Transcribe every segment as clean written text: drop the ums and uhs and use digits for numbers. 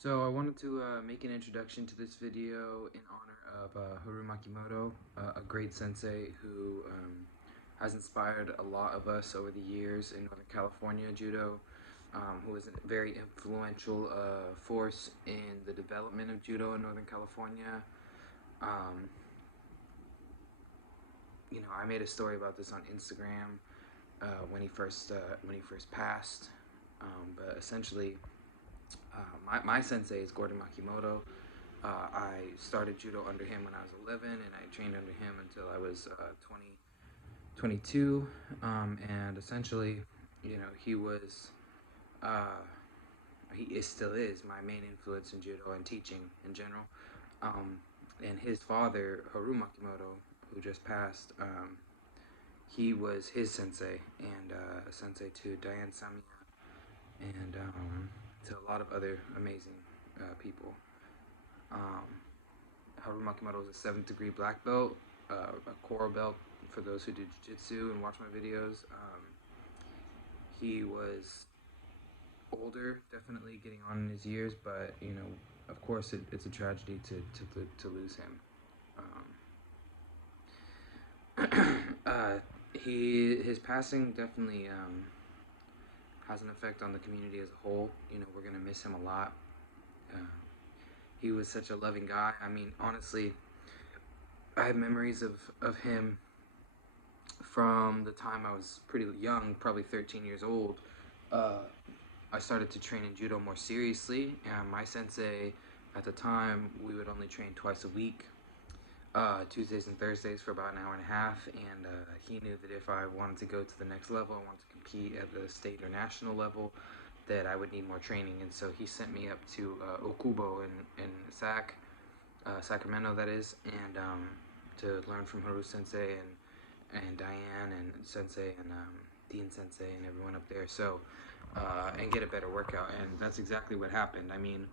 So I wanted to make an introduction to this video in honor of Haruo Makimoto, a great sensei who has inspired a lot of us over the years in Northern California Judo, who is a very influential force in the development of Judo in Northern California. Um, I made a story about this on Instagram when he first passed, but essentially. My sensei is Gordon Makimoto. I started judo under him when I was 11, and I trained under him until I was 22. And essentially, he was, uh, still is my main influence in judo and teaching in general. Um, and his father, Haruo Makimoto, who just passed, he was his sensei and sensei to Diane Samia and to a lot of other amazing people. Um, Haruo Makimoto is a 7th degree black belt, a coral belt for those who do jiu-jitsu and watch my videos. He was older, definitely getting on in his years, but of course, it's a tragedy to lose him. His passing definitely has an effect on the community as a whole. We're gonna miss him a lot. Uh, he was such a loving guy. I mean, honestly, I have memories of him from the time I was pretty young, probably 13 years old. Uh, I started to train in judo more seriously, and my sensei at the time, we would only train twice a week, Tuesdays and Thursdays for about an hour and a half, and he knew that if I wanted to go to the next level, I wanted to compete at the state or national level, that I would need more training, and so he sent me up to Okubo in Sacramento, that is, and to learn from Haruo Sensei and Diane and Sensei and Dean Sensei and everyone up there. So and get a better workout, and that's exactly what happened. I mean,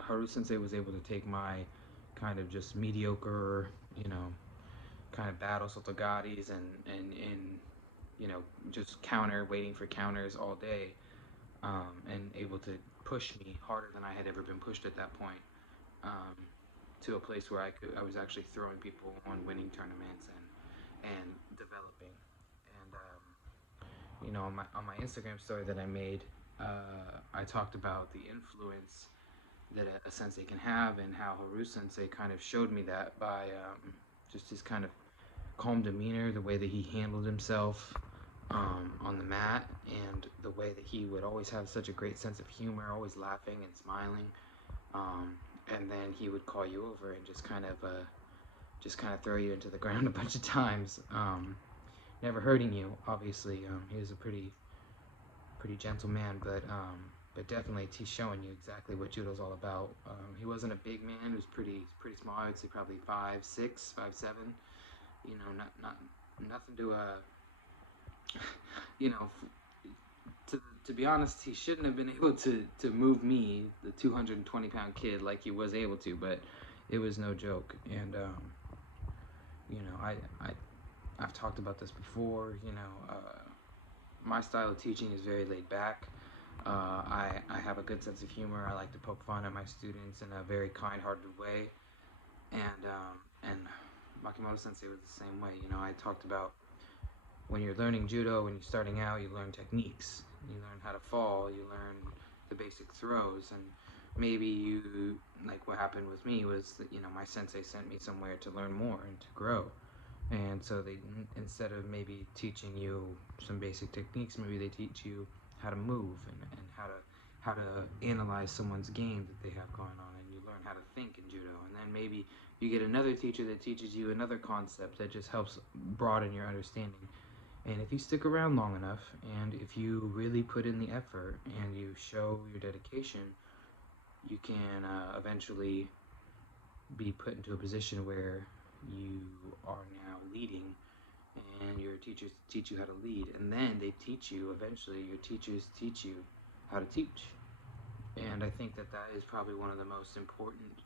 Haruo Sensei was able to take my kind of just mediocre, kind of battle sotogaris and just waiting for counters all day, and able to push me harder than I had ever been pushed at that point. Um, to a place where I was actually throwing people on winning tournaments and developing. And on my Instagram story that I made, I talked about the influence that a sensei can have, and how Haruo Sensei kind of showed me that by just his kind of calm demeanor, the way that he handled himself on the mat, and the way that he would always have such a great sense of humor, always laughing and smiling. Um, and then he would call you over and just kind of throw you into the ground a bunch of times, never hurting you. Obviously, he was a pretty gentle man, but definitely he's showing you exactly what judo's all about. He wasn't a big man; he was pretty small. I'd say probably 5'6", 5'7". Not nothing to you know. To be honest, he shouldn't have been able to move me, the 220-pound kid, like he was able to, but it was no joke. And you know, I've talked about this before. My style of teaching is very laid back. I have a good sense of humor. I like to poke fun at my students in a very kind-hearted way, and Makimoto Sensei was the same way. I talked about when you're learning judo, when you're starting out, you learn techniques. You learn how to fall. You learn the basic throws, and maybe like what happened with me was that my sensei sent me somewhere to learn more and to grow. And so they, instead of maybe teaching you some basic techniques, maybe they teach you how to move and how to analyze someone's game that they have going on, and you learn how to think in judo. And then maybe you get another teacher that teaches you another concept that just helps broaden your understanding. And if you stick around long enough, and if you really put in the effort and you show your dedication, you can eventually be put into a position where you are now leading, and your teachers teach you how to lead, and then they teach you, eventually your teachers teach you how to teach. And I think that is probably one of the most important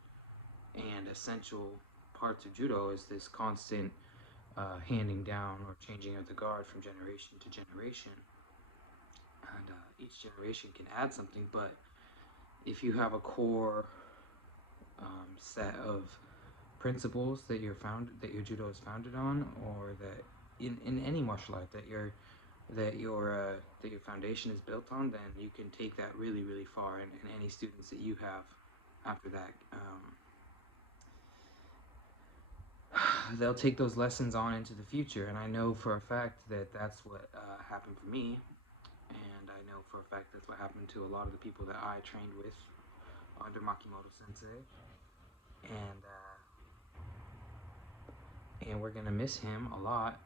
and essential parts of judo, is this constant handing down or changing of the guard from generation to generation. And each generation can add something, but if you have a core set of principles that your judo is founded on, or that in any martial art that your foundation is built on, then you can take that really, really far. And any students that you have after that, they'll take those lessons on into the future. And I know for a fact that that's what happened for me, and I know for a fact that's what happened to a lot of the people that I trained with under Makimoto Sensei. And we're gonna miss him a lot.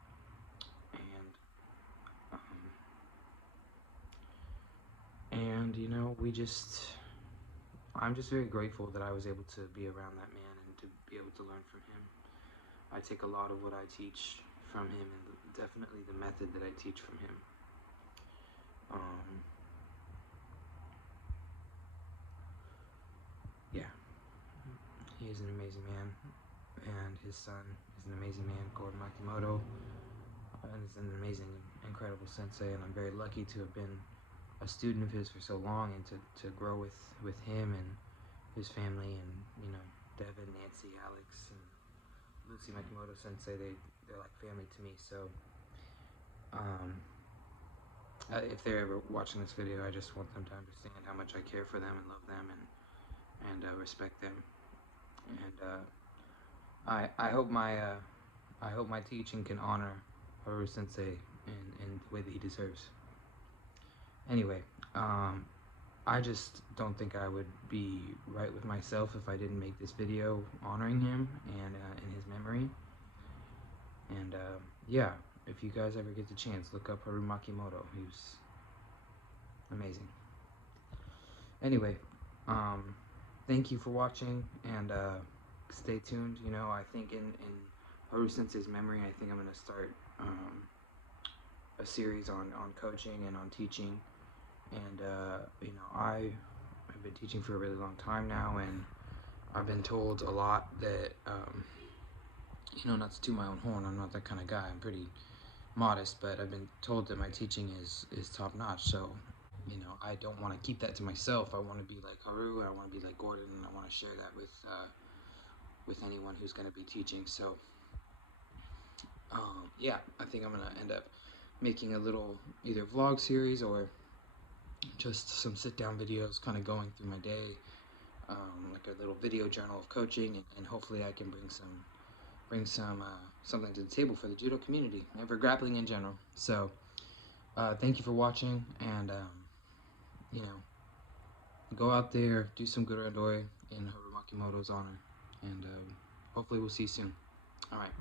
And you know, I'm just very grateful that I was able to be around that man and to be able to learn from him. I take a lot of what I teach from him, and definitely the method that I teach from him. Yeah, he is an amazing man, and his son is an amazing man, Gordon Makimoto, and is an amazing, incredible sensei. And I'm very lucky to have been a student of his for so long, and to grow with him and his family, and you know, Devin, Nancy, Alex, and Lucy Makimoto Sensei. They're like family to me. So if they're ever watching this video, I just want them to understand how much I care for them and love them, and respect them. And I hope my teaching can honor Haruo Sensei in the way that he deserves. Anyway, I just don't think I would be right with myself if I didn't make this video honoring him and in his memory. And yeah, if you guys ever get the chance, look up Haruo Makimoto. He was amazing. Anyway, thank you for watching, and stay tuned. You know, I think in Haruo Sensei's memory, I think I'm going to start a series on coaching and on teaching. And you know, I have been teaching for a really long time now, and I've been told a lot that you know, not to toot my own horn, I'm not that kind of guy. I'm pretty modest, but I've been told that my teaching is top notch. So you know, I don't want to keep that to myself. I want to be like Haruo, and I want to be like Gordon, and I want to share that with anyone who's going to be teaching. So yeah, I think I'm going to end up making a little either vlog series or just some sit-down videos, kind of going through my day, like a little video journal of coaching, and hopefully I can bring something to the table for the judo community and for grappling in general. So thank you for watching, and you know, go out there, do some good randori in Haruo Makimoto's honor, and hopefully we'll see you soon. All right.